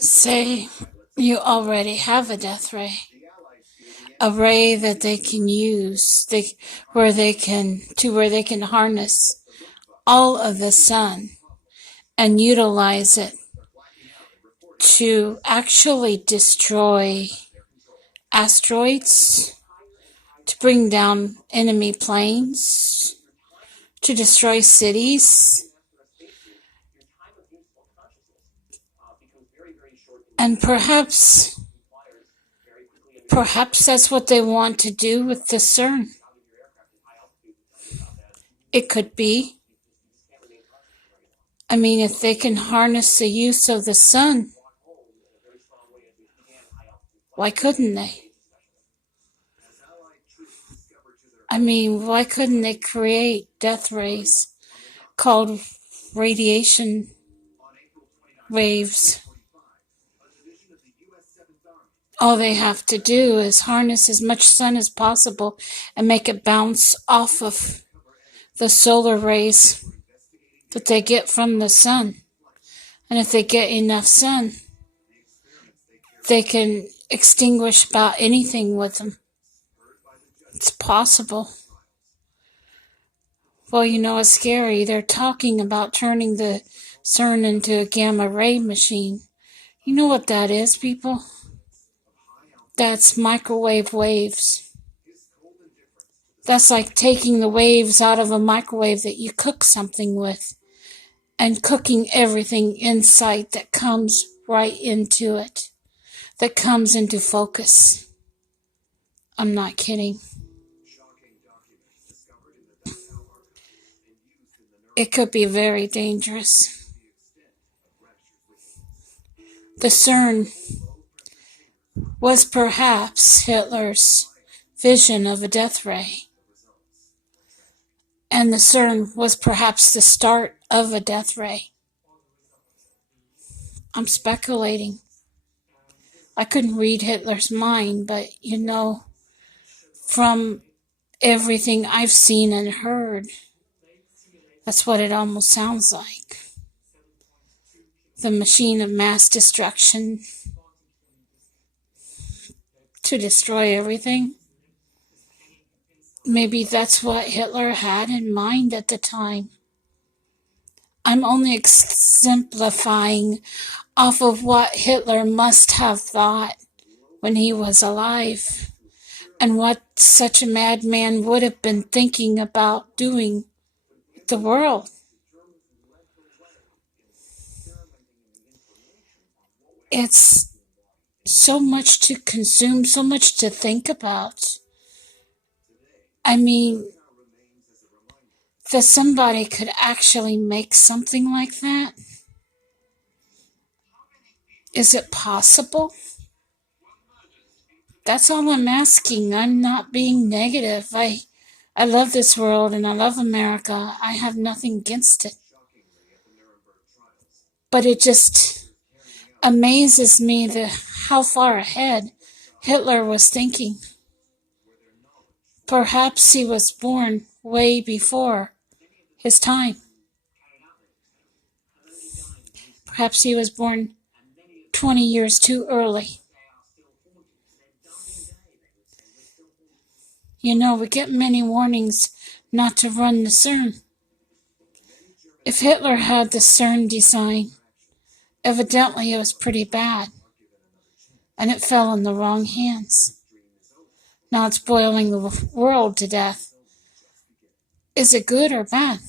Say you already have a death ray, a ray that they can use, where they can harness all of the sun and utilize it to actually destroy asteroids, to bring down enemy planes, to destroy cities. And perhaps that's what they want to do with the CERN. It could be. I mean, if they can harness the use of the sun, why couldn't they? I mean, why couldn't they create death rays called radiation waves? All they have to do is harness as much sun as possible and make it bounce off of the solar rays that they get from the sun. And if they get enough sun, they can extinguish about anything with them. It's possible. Well, you know, it's scary. They're talking about turning the CERN into a gamma ray machine. You know what that is, people? That's microwave waves. That's like taking the waves out of a microwave that you cook something with and cooking everything inside that comes right into it, that comes into focus. I'm not kidding. It could be very dangerous. The CERN was perhaps Hitler's vision of a death ray. And the CERN was perhaps the start of a death ray. I'm speculating. I couldn't read Hitler's mind, but you know, from everything I've seen and heard, that's what it almost sounds like. The machine of mass destruction to destroy everything. Maybe that's what Hitler had in mind at the time. I'm only exemplifying off of what Hitler must have thought when he was alive, and what such a madman would have been thinking about doing with the world. It's so much to consume, so much to think about. I mean, that somebody could actually make something like that? Is it possible? That's all I'm asking. I'm not being negative. I love this world and I love America. I have nothing against it. But it just amazes me how far ahead Hitler was thinking. Perhaps he was born way before his time. Perhaps he was born 20 years too early. You know, we get many warnings not to run the CERN. If Hitler had the CERN design, evidently it was pretty bad, and it fell in the wrong hands. Now it's boiling the world to death. Is it good or bad?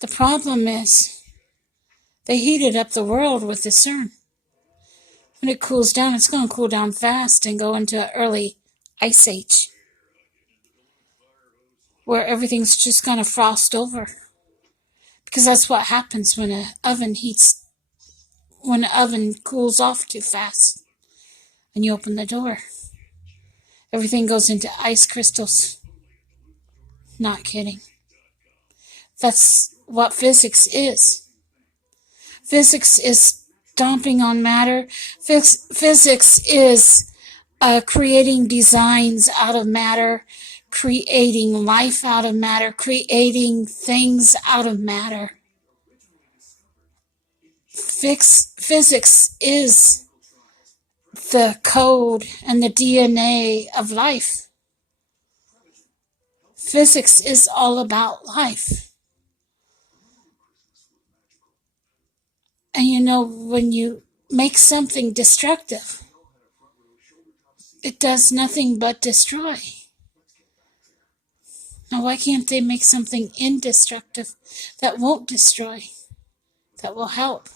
The problem is, they heated up the world with the CERN. When it cools down, it's going to cool down fast and go into an early ice age, where everything's just going to frost over. Because that's what happens when an oven cools off too fast and you open the door. Everything goes into ice crystals. Not kidding. That's what physics is. Physics is stomping on matter. Physics is creating designs out of matter, creating life out of matter, creating things out of matter. Physics is the code and the DNA of life. Physics is all about life. And you know, when you make something destructive, it does nothing but destroy. Now, why can't they make something indestructive that won't destroy, that will help?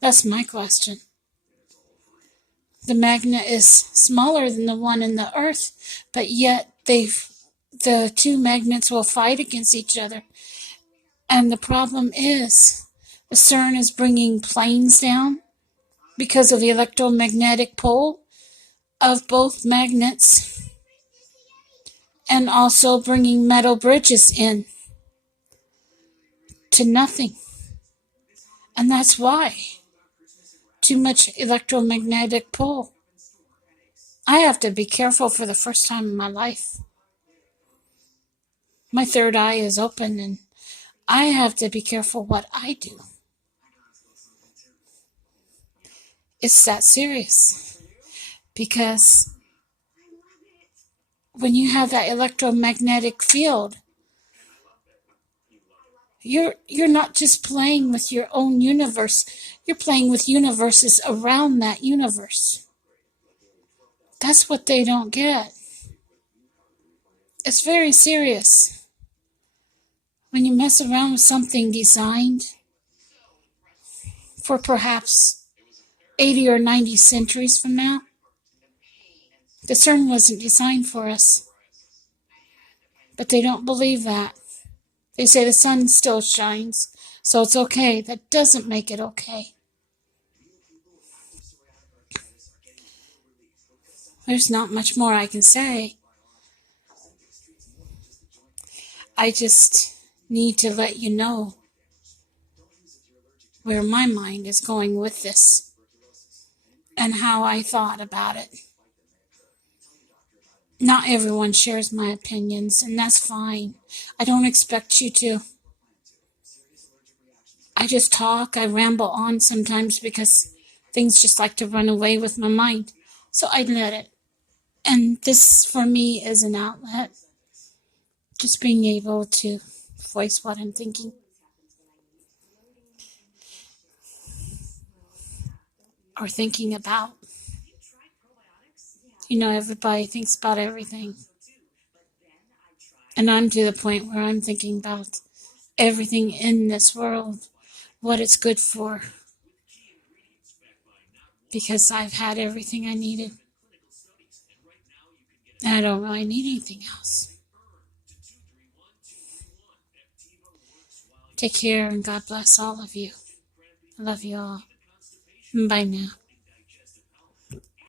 That's my question. The magnet is smaller than the one in the Earth, but yet the two magnets will fight against each other. And the problem is, the CERN is bringing planes down because of the electromagnetic pole of both magnets, and also bringing metal bridges in to nothing. And that's why. Too much electromagnetic pull. I have to be careful for the first time in my life. My third eye is open, and I have to be careful what I do. It's that serious. Because when you have that electromagnetic field, you're not just playing with your own universe, you're playing with universes around that universe. That's what they don't get. It's very serious. When you mess around with something designed for perhaps 80 or 90 centuries from now, the CERN wasn't designed for us. But they don't believe that. They say the sun still shines, so it's okay. That doesn't make it okay. There's not much more I can say. I just need to let you know where my mind is going with this and how I thought about it. Not everyone shares my opinions, and that's fine. I don't expect you to. I just talk, I ramble on sometimes because things just like to run away with my mind. So I let it. And this, for me, is an outlet. Just being able to voice what I'm thinking. Or thinking about. You know, everybody thinks about everything. And I'm to the point where I'm thinking about everything in this world, what it's good for. Because I've had everything I needed. And I don't really need anything else. Take care and God bless all of you. I love you all. Bye now.